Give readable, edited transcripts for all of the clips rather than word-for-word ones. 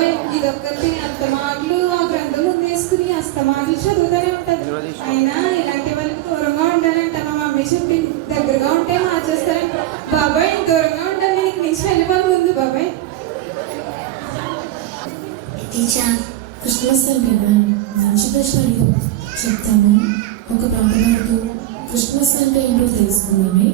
బాబాయ్ ఇదొక్కటి అస్తమాట్లు ఆ గ్రంథం ముందేసుకుని అస్తమాట్లు చదువుతూనే ఉంటది. అయినా ఇలాంటి వాళ్ళకి దూరంగా ఉండాలంట. మా మమ్మీ చెప్పి దగ్గరగా ఉంటే మార్చేస్తారంట. బాబాయ్ దూరంగా ఉండాలి, నీకు నుంచి వెళ్ళిపోవాలి ముందు బాబాయ్. క్రిస్మస్ అంటే మంచి ప్రశ్నలు చెప్తాను. ఒక పాట పాడుతూ క్రిస్మస్ అంటే ఏంటో తెలుసుకుందామే.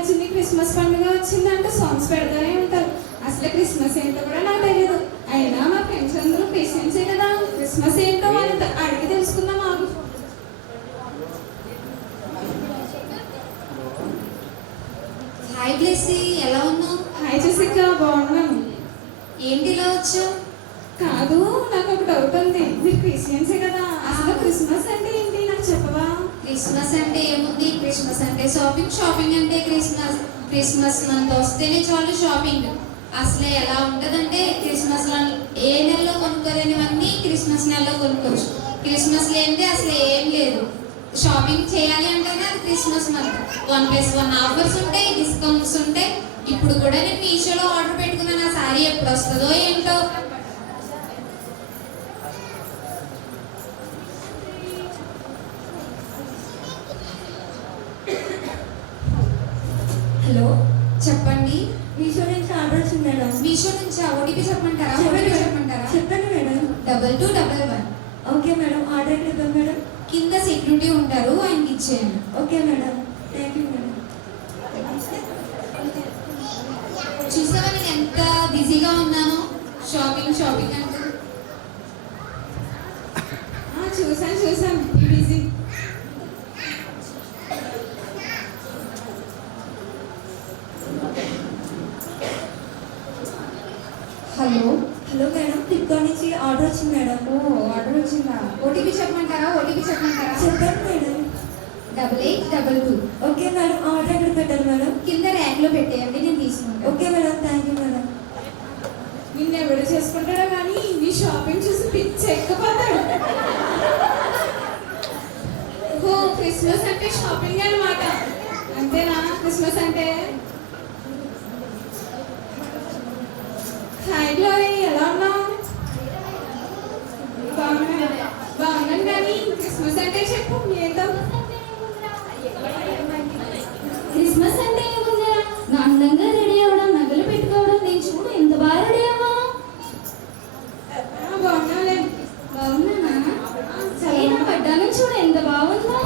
వచ్చింది క్రిస్మస్ పండుగ వచ్చిందంటే సాంగ్స్ పెడతానే ఉంటారు. అసలు క్రిస్మస్ ఏంటో కూడా నాకు తెలియదు. అయినా మా ఫ్రెండ్స్ అందరూ క్రిస్టియన్సే కదా, క్రిస్మస్ ఏంటో వాళ్ళని అడిగి తెలుసుకుందాం. మాకు హాయ్ బ్లెస్సీ, ఎలా ఉన్నావు? హాయ్ జెసికా, బాగున్నాను. ఏంటి ఇలా వచ్చావు? కాదు, నాకు ఒక డౌట్ ఉంది. మీరు క్రిస్టియన్సే కదా, అసలు క్రిస్మస్ అంటే ఏంటి నాకు చెప్పవా? క్రిస్మస్ అంటే ఏముంది, క్రిస్మస్ అంటే షాపింగ్, షాపింగ్ అంటే క్రిస్మస్ మంత్ వస్తేనే చాలు షాపింగ్. అసలు ఎలా ఉంటుందంటే క్రిస్మస్ ఏ నెలలో కొనుక్కోలేనివన్నీ క్రిస్మస్ నెలలో కొనుక్కోవచ్చు. క్రిస్మస్ లేనిదే అసలు ఏం లేదు. షాపింగ్ చేయాలి అంటేనే అది క్రిస్మస్ మంత్. 1+1 ఆఫర్స్ ఉంటాయి, డిస్కౌంట్స్ ఉంటాయి. ఇప్పుడు కూడా నేను మీషోలో ఆర్డర్ పెట్టుకున్నాను. ఆ శారీ ఎప్పుడు వస్తుందో ఏంటో. హలో, చెప్పండి. మీషో నుంచి ఆర్డర్ వచ్చింది మేడం. మీషో నుంచి ఓటీపీ చెప్పమంటారా? చెప్పండి మేడం. 2211. ఓకే మేడం, ఆర్డర్ ఎక్కడ ఇద్దాం మేడం? కింద సెక్యూరిటీ ఉంటారు, ఆయనకి ఇచ్చేయండి. Okay madam, thank you madam. చూసావా నేను ఎంత బిజీగా ఉన్నానో షాపింగ్ అంటే. చూసాను బిజీ. హలో మేడం, ఫ్లిప్కార్ట్ నుంచి ఆర్డర్ వచ్చింది మేడం. ఆర్డర్ వచ్చిందా? ఓటీపీ చెప్పమంటారా? చెప్పండి మేడం. 8822. ఓకే మేడం, ఆర్డర్ ఎక్కడ పెట్టాలి మేడం? కింద ర్యాక్లో పెట్టేయండి, నేను తీసుకుంటాను. Okay madam, thank you madam. నిన్ను ఎవరు చేసుకుంటాడో కానీ నీ షాపింగ్ చూసి పిచ్చి ఎక్కిపోతాడు. ఓ క్రిస్మస్ అంటే షాపింగ్ అన్నమాట, అంతేనా? క్రిస్మస్ అంటే. హాయ్ గ్లోరీ, ఎలా ఉన్నావు? బాగున్నాను కానీ క్రిస్మస్ అంటే చెప్పు ఏంటో. క్రిస్మస్ అంటే ఏముందిరా, నా అందంగా రెడీ అవ్వడం, నగలు పెట్టుకోవడం. నేను చూడు ఎంత బాగా రెడీ అవ్వా. బాగున్నానా? నా పడ్డాను చూడు ఎంత బాగుందో.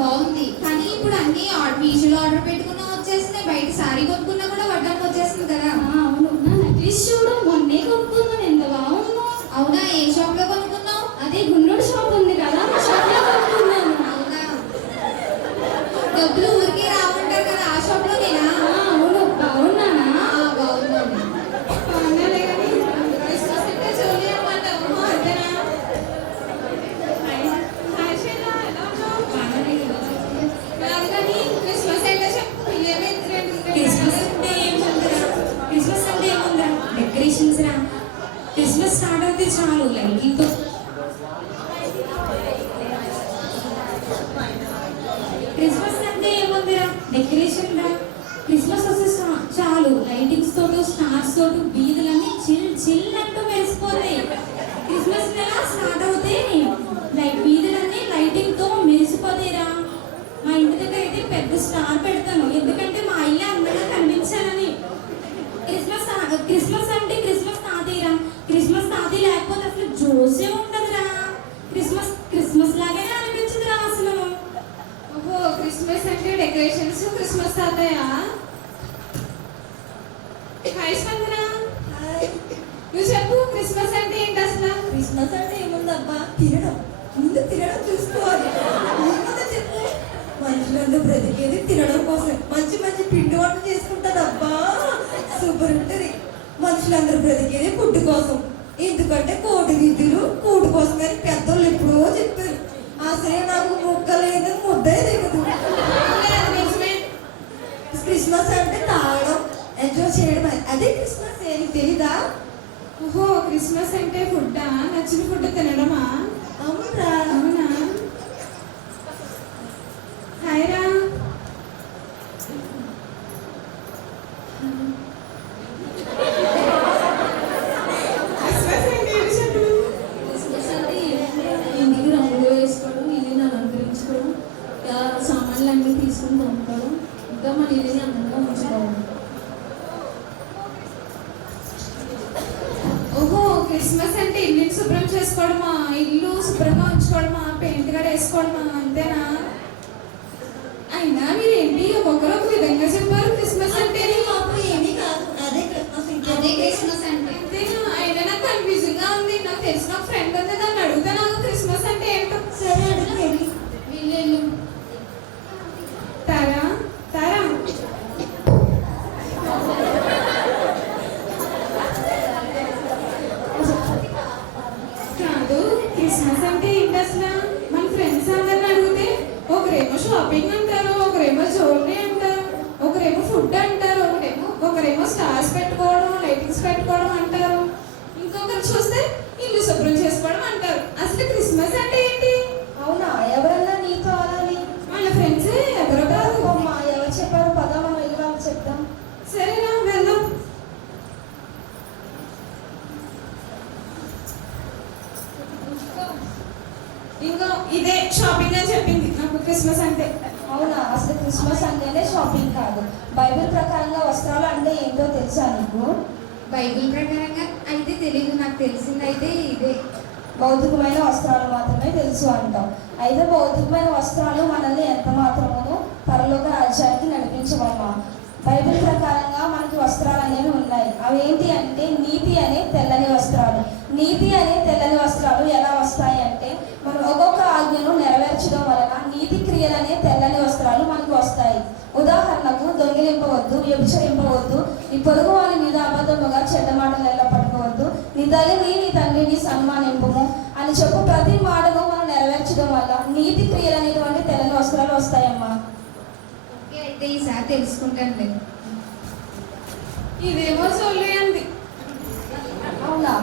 బాగుంది, కానీ ఇప్పుడు అన్ని మీషోలో ఆర్డర్ పెట్టుకున్నా వచ్చేస్తున్నాయి. బయట సారీ కొనుక్కున్నా కూడా వడ్డానికి వచ్చేస్తుంది కదా. అవును, నా నక్లీస్ చూడు మొన్నే కొనుక్కున్నాను, ఎంత బాగుందో. అవునా? ఏ షాప్ లో కొనుక్కున్నావు? అదే గుండూరు షాప్ ఉంది కదా, ఆ షాప్ లో కొనుక్కున్నాను. అవునా? డబ్బులు ఊరికే రావుంటారు కదా, ఆ షాప్ లో నేనా? అవును, బాగున్నానా? బాగున్నాను. బాగున్నాలే కానీ క్రిస్మస్ అంటే జోలి అన్నమాట. అంతేనా? హాయ్ శైలా, ఎలా ఉన్నావు? కాదు కానీ క్రిస్మస్ అంటే చెప్పు. క్రిస్మస్ అంటే ఏముందిరా, డెకరేషన్స్ రా. క్రిస్మస్ స్టార్ట్ అయితే చాలు లైటింగ్తో. క్రిస్మస్ అంటే ఏముందిరా, డెకరేషన్ రా. క్రిస్మస్ వస్తే చాలు లైటింగ్స్ తోటి, స్టార్స్ తోటి వీధులన్నీ చిల్ అంటూ మెరిసిపోతాయి. క్రిస్మస్ నెల స్టార్ట్ అవుతే వీధులన్నీ లైటింగ్ తో మెరిసిపోతాయిరా. మా ఇంటి దగ్గర అయితే పెద్ద స్టార్ పెడతాను, ఎందుకంటే మా అయ్య అందంగా కనిపించాలని. క్రిస్మస్ అంటే క్రిస్మస్ తాతయ్యరా. క్రిస్మస్ తాతయ్య లేకపోతే అసలు జోసే ఉండదురా. క్రిస్మస్ లాగానే అనిపించదురా అసలు. ఓహో, క్రిస్మస్ అంటే డెకరేషన్స్, క్రిస్మస్ తాతయ్య. హాయ్ స్పందన, నువ్వు చెప్పు క్రిస్మస్ అంటే ఏంటి అసలు? క్రిస్మస్ అంటే ఏముందబ్బా, తినడం. ముందు తినడం చూసుకోవాలి. చెప్పు. మనుషులందరూ బ్రతికేది తినడం కోసం. మంచి మంచి పిండి వంట చేసుకుంటారు. అబ్బా సూపర్ ఉంటుంది. మనుషులందరూ బ్రతికేది ఫుడ్ కోసం. ఎందుకంటే కోటి విద్యులు కూటు కోసం అని పెద్దోళ్ళు ఎప్పుడో చెప్పారు. అసలే నాకు ముక్క లేదు, ముద్దే దిగదు. క్రిస్మస్ అంటే తాగడం, ఎంజాయ్ చేయడం, అదే క్రిస్మస్. ఏమి తెలీదా? ఓహో, క్రిస్మస్ అంటే ఫుడ్డా? నచ్చిన ఫుడ్ తినడమా? అవునరా. అవునా? హాయ్ రా. క్రిస్మస్ అంటే ఏంటి చెప్పు? క్రిస్మస్ అంటే ఇంటికి రంగులు వేసుకోవడం, ఇల్లుని అలంకరించుకోవడం, సామాన్లు అన్నీ తీసుకుని పంపుకోవడం, ఇంకా మన ఇల్లుని అందంగా ఉంచుకోవడం. ఓహో, క్రిస్మస్ అంటే ఇల్లు శుభ్రం చేసుకోవడమా? ఇల్లు శుభ్రంగా ఉంచుకోవడమా? పెయింట్ కూడా వేసుకోవడమా? అంతేనా? అయినా మీరేంటి ఒక్కొక్కరు ఒక విధంగా చెప్పారు. క్రిస్మస్ అంటే మాకు ఏమీ కాదు, అదే క్రిస్మస్. అదే క్రిస్మస్ అంటే. అంతేనా? అయినా నాకు కన్ఫ్యూజింగ్ గా ఉంది. నాకు తెలిసిన ఒక ఫ్రెండ్ ఉంది, దాన్ని అడుగుతా నాకు క్రిస్మస్ అంటే ఏంటో. సరే అడుగు. వీళ్ళు తారా తారా, కాదు, క్రిస్మస్ అంటే ఏంటి అసలు? మన ఫ్రెండ్స్ అందరిని అడిగితే ఒకరేమో షాపింగ్ అంటారు, ఒకరేమో జ్యువెలరీ అంటారు, ఒకరేమో ఫుడ్ అంటారు, ఒకరేమో స్టార్స్ పెట్టుకోవడం, లైటింగ్స్ పెట్టుకోవడం అంటారు, ఇంకొకరు చూస్తే ఇల్లు శుభ్రం చేసుకోవడం అంటారు. అసలు క్రిస్మస్ అంటే ఏంటి? అవునా? ఎవరన్నా నీతో అనాలి? వాళ్ళ ఫ్రెండ్స్ ఎవరో కాదు. అమ్మా, ఎవరు చెప్పారు? పద మనం వెళ్ళి వాళ్ళకి చెప్తాం. సరేనా, వెళ్దాం. ఇంకో ఇదే షాపింగ్ అని చెప్పింది నాకు క్రిస్మస్ అంటే. అవునా? అసలు క్రిస్మస్ అంటేనే షాపింగ్ కాదు. బైబిల్ ప్రకారంగా వస్త్రాలు అంటే ఏంటో తెలుసా నీకు? బైబిల్ ప్రకారంగా అయితే తెలీదు. నాకు తెలిసింది అయితే ఇదే. భౌతికమైన వస్త్రాలు మాత్రమే తెలుసు అంటాం. అయితే భౌతికమైన వస్త్రాలు మనల్ని ఎంత మాత్రమును పరలోక రాజ్యానికి నడిపించవమ్మా. బైబిల్ ప్రకారంగా మనకి వస్త్రాలు అనేవి ఉన్నాయి. అవి ఏంటి అంటే నీతి అనే తెల్లని వస్త్రాలు. నీతి అనే తెల్లని వస్త్రాలు ఎలా వస్తాయి అంటే మనం ఒక్కొక్క ఆజ్ఞను నెరవేర్చడం వలన నీతి క్రియలనే తెల్లని వస్త్రాలు మనకు వస్తాయి. ఉదాహరణకు దొంగిలింపవద్దు, వ్యభిచరింపవద్దు, నీ పొరుగు వారి మీద అబద్ధముగా చెడ్డ మాటలు ఎలా పట్టుకోవద్దు, నీ తల్లిని నీ తండ్రిని సన్మానింపుము అని చెప్పు ప్రతి మాటను మనం నెరవేర్చడం వల్ల నీతి క్రియలు అనేటువంటి తెల్లని వస్త్రాలు వస్తాయమ్మా. ఓకే, అయితే ఈసారి తెలుసుకుంటానులే. ఇదేమో జ్యువెలరీ అంది. అవునా?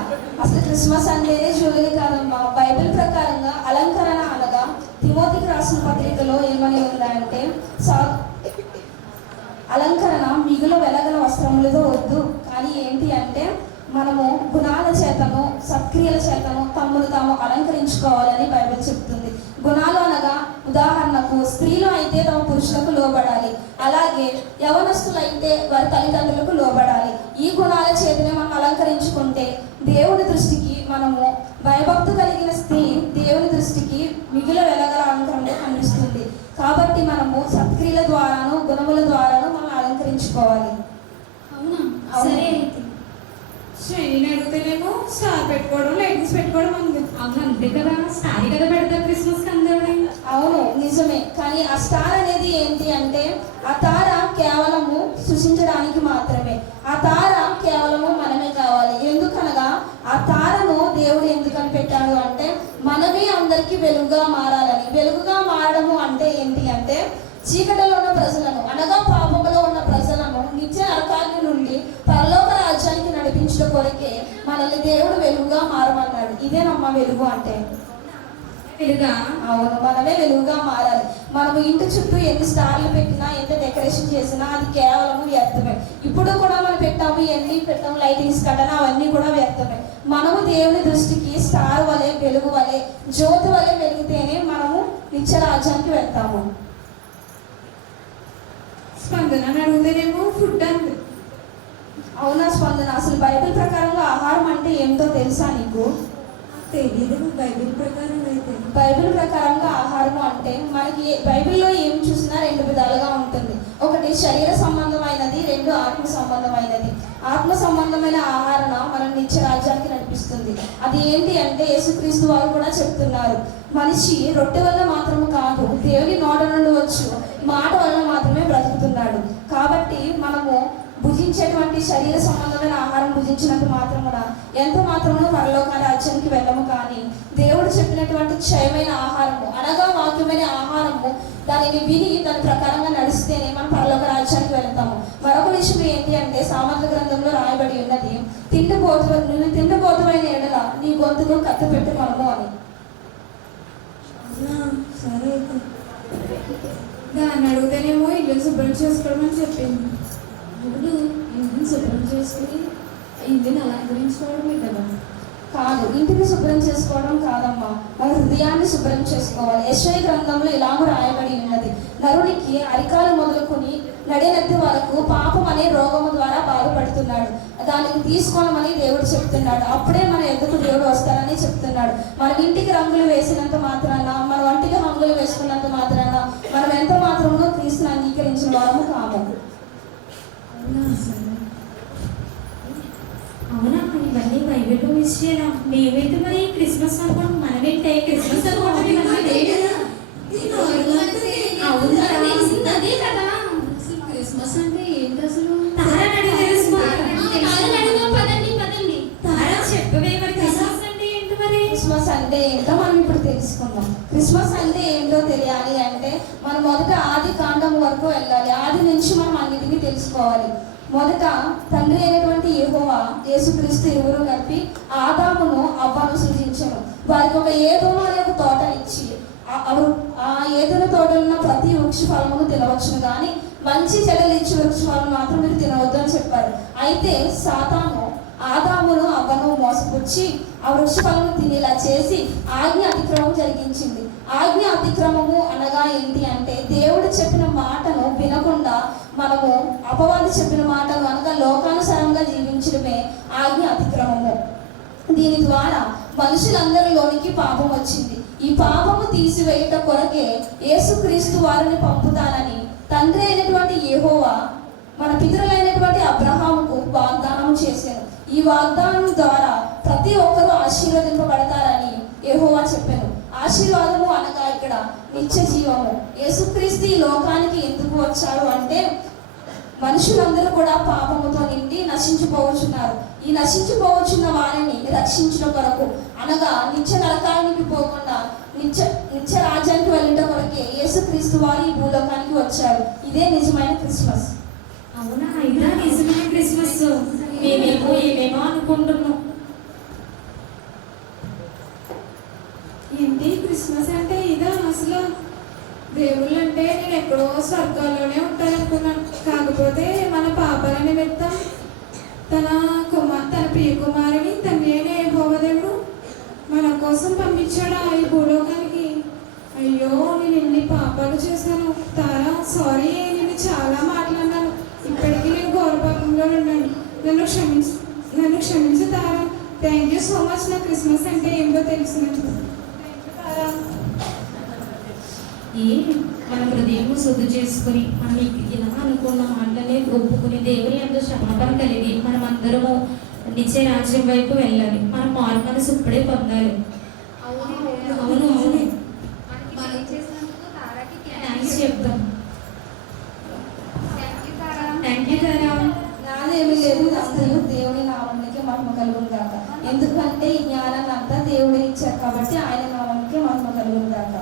అసలు క్రిస్మస్ అంటేనే జ్యువెలరీ కాదమ్మా. బైబిల్ ప్రకారంగా అలంకరణ అనగా తిమోతికి రాసిన పత్రికలో ఏమని ఉందంటే అలంకరణ మిగులు వెలగల వస్త్రములతో వద్దు, కానీ ఏంటి అంటే మనము గుణాల చేతను సత్క్రియల చేతను తమ్మును తాము అలంకరించుకోవాలని బైబిల్ చెప్తుంది. గుణాలు అనగా ఉదాహరణకు స్త్రీలు అయితే తమ పురుషులకు లోబడాలి, అలాగే యవనస్తులు అయితే వారి తల్లిదండ్రులకు లోబడాలి. ఈ గుణాల చేతనే మనం అలంకరించుకుంటే దేవుని దృష్టికి మనము భయభక్తు కలిగిన స్త్రీ దేవుని దృష్టికి మిగిలిన వెలగల అలంకరణలో కనిపిస్తుంది. కాబట్టి మనము సత్క్రియల ద్వారాను గుణముల ద్వారాను మనం అలంకరించుకోవాలి. అవునా? సరే అయితే. షైనీని అడిగితేనేమో స్టార్ పెట్టుకోవడం, లైటింగ్స్ పెట్టుకోవడం అంది. అవును, అంతే కదా. స్టారీ కదా పెడతారు క్రిస్మస్ కి అందరూ. అవును, నిజమే. కానీ ఆ స్టార్ అనేది ఏంటి అంటే ఆ తార కేవలము సృష్టించడానికి మాత్రమే. ఆ తార కేవలము మనమే కావాలి. ఎందుకనగా ఆ తారను దేవుడు ఎందుకని పెట్టాడు అంటే మనమే అందరికీ వెలుగుగా మారాలని. వెలుగుగా మారడము అంటే ఏంటి అంటే చీకటిలో ఉన్న ప్రజలను అనగా పాపములో ఉన్న ప్రజలను నిత్య నరకాగ్ని నుండి పరలోక రాజ్యానికి నడిపించడం కొరకే మనల్ని దేవుడు వెలుగుగా మారమన్నాడు. ఇదేనమ్మా వెలుగు అంటే. వెలుగా? అవును, మనమే వెలుగుగా మారాలి. మనము ఇంటి చుట్టూ ఎన్ని స్టార్లు పెట్టినా ఎంత డెకరేషన్ చేసినా అది కేవలం వ్యర్థమే. ఇప్పుడు కూడా మనం పెట్టాము, ఎన్ని పెట్టాము, లైటింగ్స్ కట్టనా అవన్నీ కూడా వ్యర్థమే. మనము దేవుని దృష్టికి స్టార్ వలె వెలుగు వలె జ్యోతి వలె వెలిగితేనే మనము నిత్య రాజ్యానికి వెళ్తాము. స్పందన అడిగితేనేమో ఫుడ్ అంది. అవునా స్పందన? అసలు బైబిల్ ప్రకారంగా ఆహారం అంటే ఏమిటో తెలుసా నీకు? తెలీదు. బైబిల్ ప్రకారం అయితే బైబిల్ ప్రకారంగా ఆహారం అంటే మనకి బైబిల్లో ఏం చూసినా రెండు విధాలుగా ఉంటుంది. ఒకటి శరీర సంబంధమైనది, రెండు ఆత్మ సంబంధమైనది. ఆత్మ సంబంధమైన ఆహారణ మనం నిత్య రాజ్యానికి నడిపిస్తుంది. అది ఏంటి అంటే యేసుక్రీస్తు వారు కూడా చెప్తున్నారు, మనిషి రొట్టె వల్ల మాత్రము కాదు దేవుని నోట నుండి బ్రతకవచ్చు, మాట వలన మాత్రమే బ్రతుకుతున్నాడు. కాబట్టి మనము భుజించేటువంటి శరీర సంబంధమైన ఆహారం భుజించినంత మాత్రమున ఎంత మాత్రమున పరలోక రాజ్యానికి వెళ్ళము. కానీ దేవుడు చెప్పినటువంటి క్షయమైన ఆహారము అనగా వాక్యమైన ఆహారము దానిని విని దాని ప్రకారంగా నడిస్తేనే మనం పరలోక రాజ్యానికి వెళ్తాము. మరొక విషయం ఏంటి అంటే సామెతల గ్రంథంలో రాయబడి ఉన్నది, తిండిపోతమైన ఎడల నీ గొంతుకు కత్తి పెట్టి మనము అని. సరే దాన్ని అడిగితేనేమో ఇల్లు శుభ్రం చేసుకోవడం అని చెప్పింది. ఇప్పుడు ఇంటిని శుభ్రం చేసుకుని ఇంటిని అలంకరించుకోవడమే కదా. కాదు, ఇంటిని శుభ్రం చేసుకోవడం కాదమ్మా, మన హృదయాన్ని శుభ్రం చేసుకోవాలి. యెషయా గ్రంథంలో ఇలాగ రాయబడి ఉన్నది, నరునికి అరికాలు మొదలుకొని నడినెత్తి వరకు పాపం అనే రోగము ద్వారా బాధపడుతున్నాడు, దానికి తీసుకోవడమని దేవుడు చెప్తున్నాడు. అప్పుడే మన ఎదుకు దేవుడు వస్తారని చెప్తున్నాడు. మన ఇంటికి రంగులు వేసినంత మాత్రాన, మన వంటికి రంగులు వేసుకున్నంత మాత్రాన మనం ఎంత మాత్రమో క్రీస్తుని అంగీకరించిన వారము కాము. అవునా, ఇవన్నీ బైబిల్లో విషయాలా? మేమైతే మరి క్రిస్మస్ అనుకోవడం మనమేంటే క్రిస్మస్ అనుకోవడం అదే కదా. అసలు క్రిస్మస్ అంటే ఏంటి అసలు? తారా అడిగి తెలుసుకోవాలి. పదండి. తారా చెప్పవే మరి క్రిస్మస్ అంటే ఏంటి? మరి క్రిస్మస్ అంటే ఏంటో మనం ఇప్పుడు తెలుసుకుందాం. క్రిస్మస్ అంటే ఏంటో తెలియాలి అంటే మనం మొదట ఆది కాండం వరకు వెళ్ళాలి. ఆది నుంచి మనం అన్నిటినీ తెలుసుకోవాలి. మొదట తండ్రి అయినటువంటి యెహోవా యేసుక్రీస్తు ఇరువురు కలిపి ఆదామును అవ్వను సృజించను. వారికి ఒక ఏదోను అనే ఒక తోట ఇచ్చి ఆ ఏదైన తోటలో ఉన్న ప్రతి వృక్ష ఫలమును తినవచ్చును, కానీ మంచి చెడ్డలు ఇచ్చి వృక్ష ఫలం మాత్రం మీరు తినవద్దు అని చెప్పారు. అయితే సాతాను ఆదామును అవ్వను మోసపుచ్చి ఆ వృక్ష ఫలము తినేలా చేసి ఆజ్ఞ అతిక్రమం జరిగించింది. ఆజ్ఞ అతిక్రమము అనగా ఏంటి అంటే దేవుడు చెప్పిన మాటను వినకుండా మనము అపవాది చెప్పిన మాటలు అనగా లోకానుసారంగా జీవించడమే ఆజ్ఞ అతిక్రమము. దీని ద్వారా మనుషులందరిలోనికి పాపం వచ్చింది. ఈ పాపము తీసివేయుట కొరకే యేసుక్రీస్తు వారిని పంపుతానని తండ్రి అయినటువంటి యెహోవా మన పితరులైనటువంటి అబ్రహాముకు వాగ్దానం చేశాను. ఈ వాగ్దానం ద్వారా ప్రతి ఒక్కరూ ఆశీర్వదింపబడతారని యెహోవా చెప్పాను. ఆశీర్వాదము అనగా ఇక్కడ నిత్య జీవము. యేసుక్రీస్తు ఈ లోకానికి ఎందుకు వచ్చాడు అంటే మనుషులందరూ కూడా పాపముతో నిండి నశించిపోవచ్చున్నారు. ఈ నశించిపోవచ్చున్న వారిని రక్షించిన కొరకు అనగా నిత్య నరకానికి పోకుండా నిత్య రాజ్యానికి వెళ్ళిన కొరకే యేసుక్రీస్తు వారు ఈ భూలోకానికి వచ్చారు. ఇదే నిజమైన క్రిస్మస్. అవునా, ఇదా నిజమైన క్రిస్మస్? మేమేమో ఏమేమో అనుకుంటున్నాం. ఏంటి క్రిస్మస్ అంటే ఇదా? అసలు దేవుళ్ళు అంటే నేను ఎక్కడో స్వర్గాల్లోనే ఉంటాననుకున్నాను. కాకపోతే మన పాపల నిమిత్తం తన ప్రియ కుమారుని తండ్రి అయిన యెహోవా దేవుడు మన కోసం పంపించాడు ఈ భూలోకానికి. అయ్యో, నేను ఎన్ని పాపాలు చేశాను తారా. సారీ, నేను చాలా మాట్లాడినాను. ఇప్పటికీ నేను గౌరవపాపంలో ఉన్నాను. నన్ను క్షమించు Tara. Thank you so much. నా క్రిస్మస్ అంటే ఏంటో తెలిసినట్టు. మన హృదయం శుద్ధి చేసుకుని మనం ఇలా అనుకున్న మాటలనే ఒప్పుకుని దేవుని ఎంతో క్షమాపణ కలిగి మనం అందరము నిత్య రాజ్యం వైపు వెళ్ళాలి. మన మారు మనసు ఇప్పుడే పొందాలి. అవును, థ్యాంక్స్ చెప్తాం. థ్యాంక్ యూ తారా. నాదేమీ లేదు, అందరూ దేవుని నామానికి మహిమ కలుగును గాక. ఎందుకంటే ఈ జ్ఞానాన్ని అంతా దేవుడే ఇచ్చారు కాబట్టి ఆయన నామానికి మహిమ కలుగును గాక.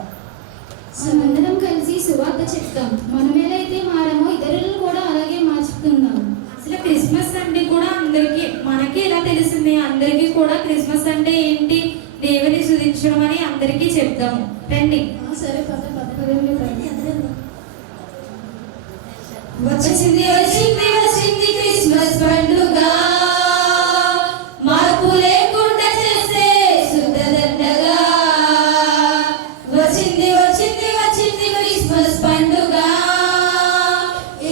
మనమందరం కలిసి సువార్త చెప్తాం. మనమేలైతే మారమో ఇతరులను కూడా అలాగే మార్చుకుందాం. అసలు క్రిస్మస్ అంటే కూడా అందరికీ మనకి ఎలా తెలిసింది? అందరికీ కూడా క్రిస్మస్ అంటే ఏంటి, దేవుని స్తుతించడం అని అందరికీ చెప్తాము. రండి. సరే పద. వచ్చింది వచ్చింది వచ్చింది క్రిస్మస్ పండుగ, మార్పు లేకుండా చేసే శుద్ధ దండగా. వచ్చింది వచ్చింది వచ్చింది క్రిస్మస్ పండుగ,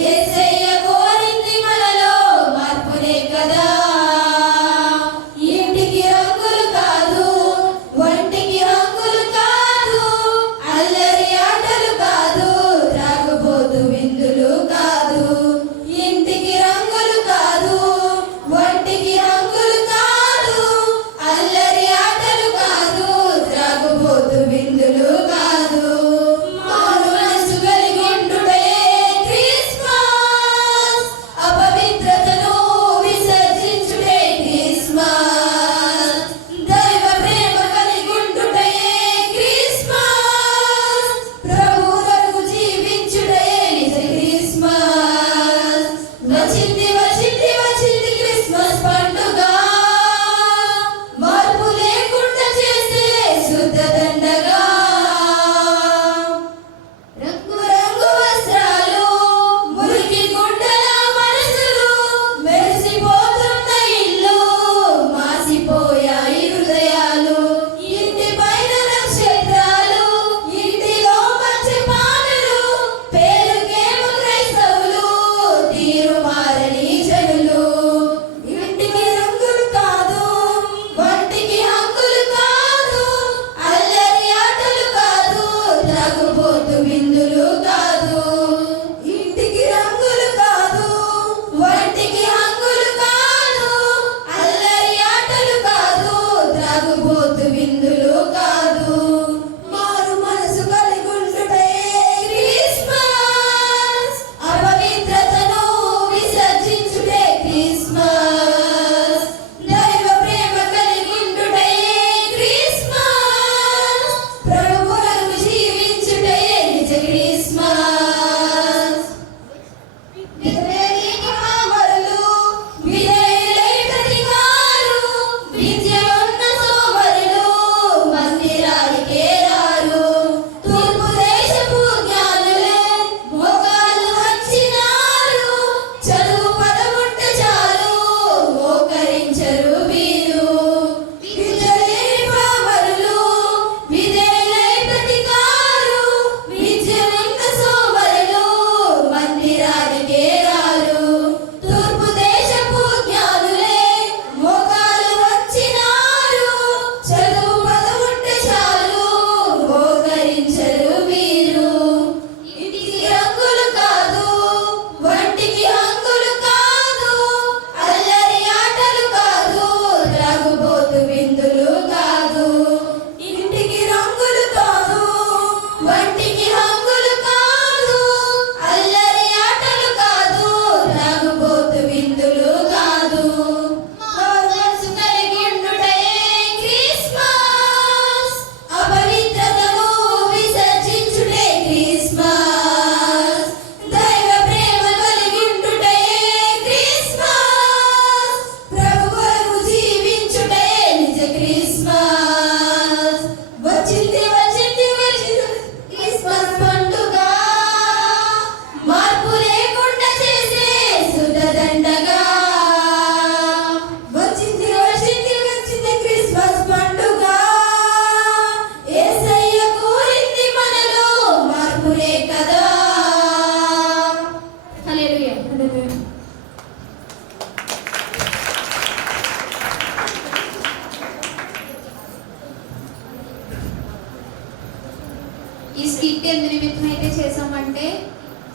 యేసయ్య కోరింది మనలో మార్పులే కదా. ఇంటికి రంగులు కాదు, వంటికి రంగులు కాదు, అల్లరి ఆటలు కాదు, త్రాగుబోతు విందులు కాదు.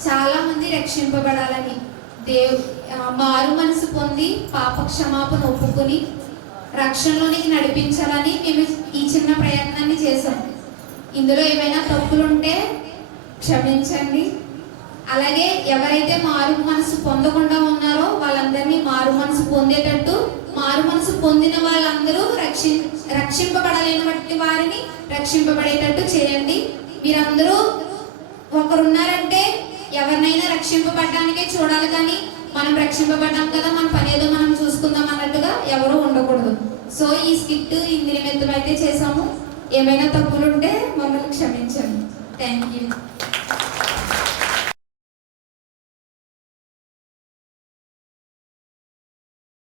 చాలా మంది రక్షింపబడాలని మారు మనసు పొంది పాప క్షమాపణ ఒప్పుకొని రక్షణలోనికి నడిపించాలని మేము ఈ చిన్న ప్రయత్నాన్ని చేసాం. ఇందులో ఏమైనా తప్పులుంటే క్షమించండి. అలాగే ఎవరైతే మారు మనసు పొందకుండా ఉన్నారో వాళ్ళందరినీ మారు మనసు పొందేటట్టు, మారు మనసు పొందిన వాళ్ళందరూ రక్షింపబడలేని వారిని రక్షింపబడేటట్టు చేయండి. మీరందరూ ఒకరున్నారంటే ఎవరినైనా రక్షింపబడడానికే చూడాలి, కానీ మనం రక్షింపబడ్డాం కదా మన పని ఏదో మనం చూసుకుందాం అన్నట్టుగా ఎవరు ఉండకూడదు. సో ఈ స్కిట్ ఇందులో అయితే చేసాము. ఏమైనా తప్పులుంటే మమ్మల్ని క్షమించండి. Thank you.